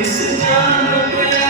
This is done.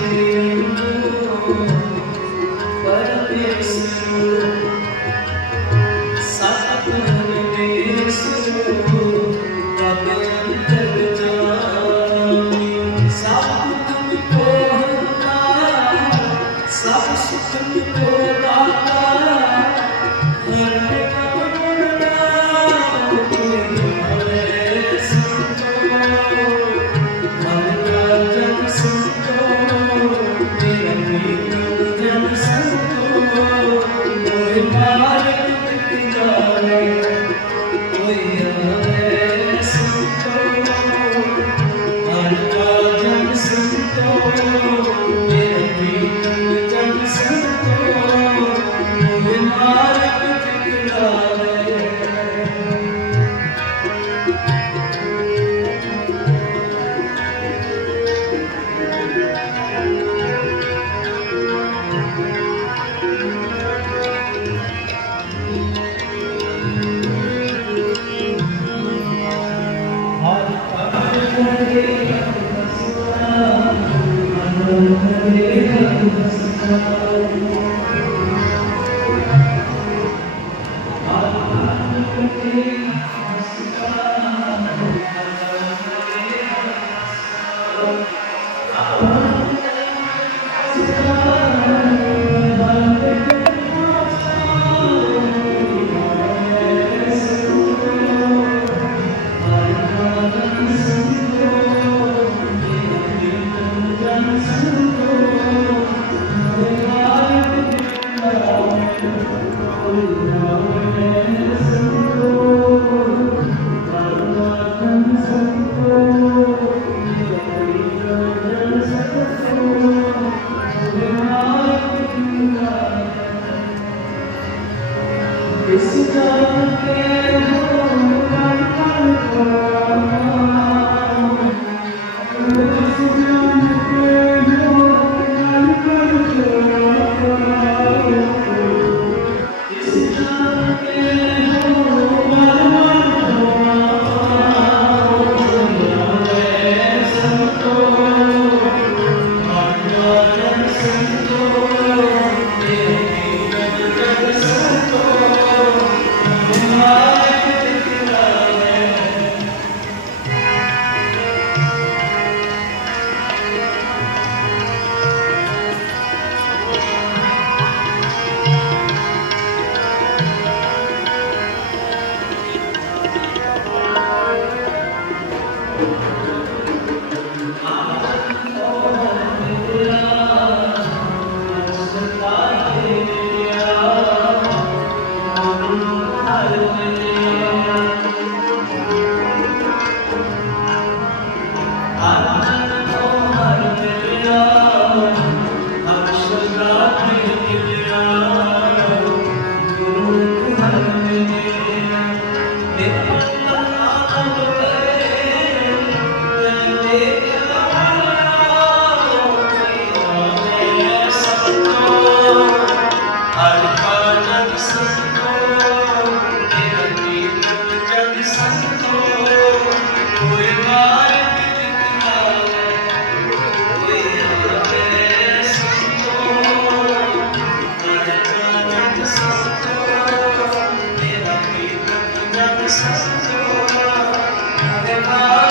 Thank Thank you.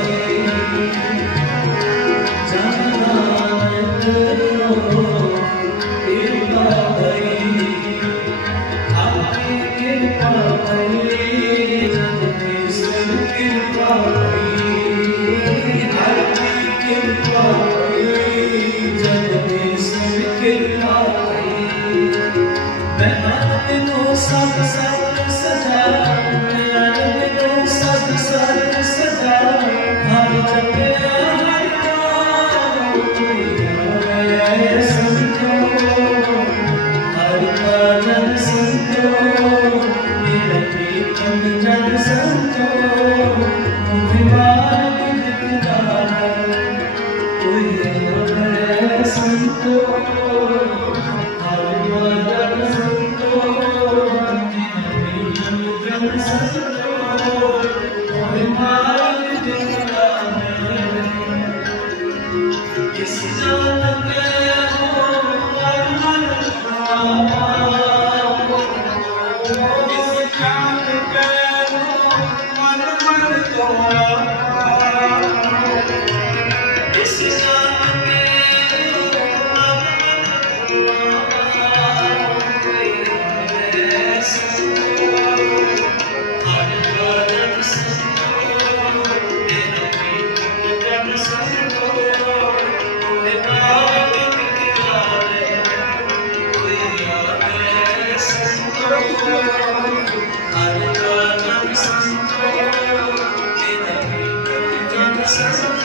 Yes.